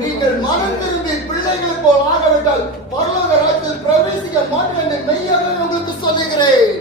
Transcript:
நீங்கள் மனம் திரும்பி பிள்ளைகள் போல் ஆகவிட்டால் பரலோக ராஜ்யத்தில் பிரவேசிக்க மாட்டேன் என்று மெய்யாகவே உங்களுக்கு சொல்லுகிறேன்.